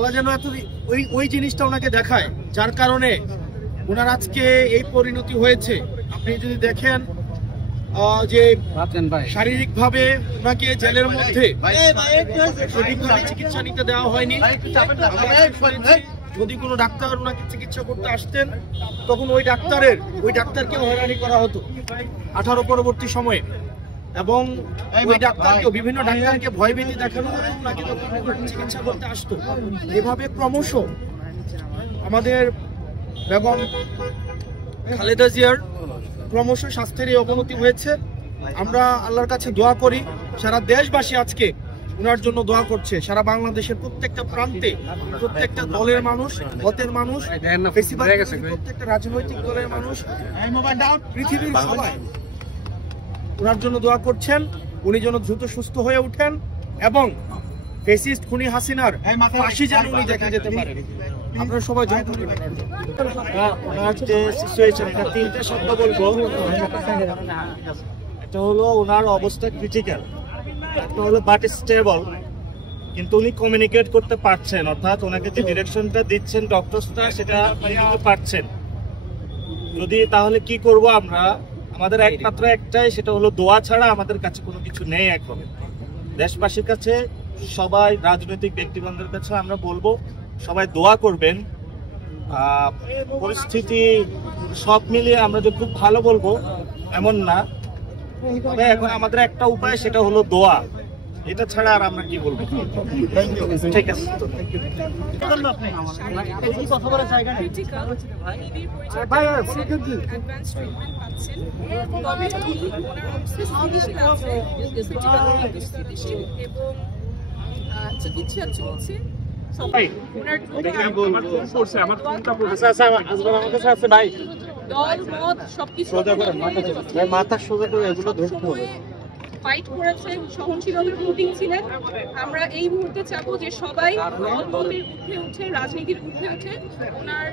আল্লাহ যেন এত ওই জিনিসটা ওনাকে দেখায়, যার কারণে ওনার আজকে এই পরিণতি হয়েছে। আপনি যদি দেখেন যে শারীরিকভাবে ওনাকে জেলের মধ্যে সঠিকভাবে চিকিৎসা নিতে দেওয়া হয়নি। যদি কোনো ডাক্তার ওনাকে চিকিৎসা করতে আসতেন, তখন ওই ডাক্তারকে হয়রানি করা হতো 18 পরবর্তী সময়ে, এবং ওই ডাক্তারকেও বিভিন্ন ডাক্তারকে ভয়ভীতি দেখানো হতো ওনাকে যখন চিকিৎসা করতে আসতো। এভাবে ক্রমশ আমাদের বেগম খালেদা জিয়ার ক্রমশ স্বাস্থ্যের এই অবনতি হয়েছে। আমরা আল্লাহর কাছে দোয়া করি, সারা দেশবাসী আজকে ওনার জন্য দোয়া করছে। সারা বাংলাদেশের প্রত্যেকটা প্রান্তে প্রত্যেকটা দলের মানুষ, মতের মানুষ, প্রত্যেকটা রাজনৈতিক দলের মানুষ, পৃথিবীর সবাই ওনার জন্য দোয়া করছেন। উনি যেন দ্রুত সুস্থ হয়ে ওঠেন এবং ফ্যাসিস্ট খুনি হাসিনার ফাঁসি যেন উনি দেখা যেতে পারেন। আপনারা সবাই দোয়া করবেন। ওনার যে সিচুয়েশন, তিনটা শব্দ বলবো। এটা হলো ওনার অবস্থা ক্রিটিক্যাল, একটা হলো বাট স্টেবল, কিন্তু উনি কমিউনিকেট করতে পারছেন, অর্থাৎ ওনাকে যে ডিরেকশনটা দিচ্ছেন ডক্টরসটা সেটা কিন্তু পারছেন। যদি তাহলে কি করব আমরা, আমাদের একমাত্র একটাই, সেটা হলো দোয়া ছাড়া আমাদের কাছে কোনো কিছু নেই। এখন দেশবাসীর কাছে, সবাই রাজনৈতিক ব্যক্তিবর্গের কাছে আমরা বলবো সবাই দোয়া করবেন। পরিস্থিতি সব মিলিয়ে আমরা যে খুব ভালো বলবো এমন না, তবে এখন আমাদের একটা উপায়, সেটা হলো দোয়া। এটা ছাড়া আর আমরা কি বলবো। ঠিক আছে, কথা বলার জায়গা নেই। চিকিৎসা চলছে। মাথা সোজা করে এগুলো ধরতে হবে। ফাইট করেছে, সহনশীলতার প্রতীক ছিলেন। আমরা এই মুহূর্তে চাবো যে সবাই দলের ঊর্ধ্বে উঠে, রাজনীতির ঊর্ধ্বে উঠে ওনার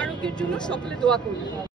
আরোগ্যের জন্য সকলে দোয়া করবেন।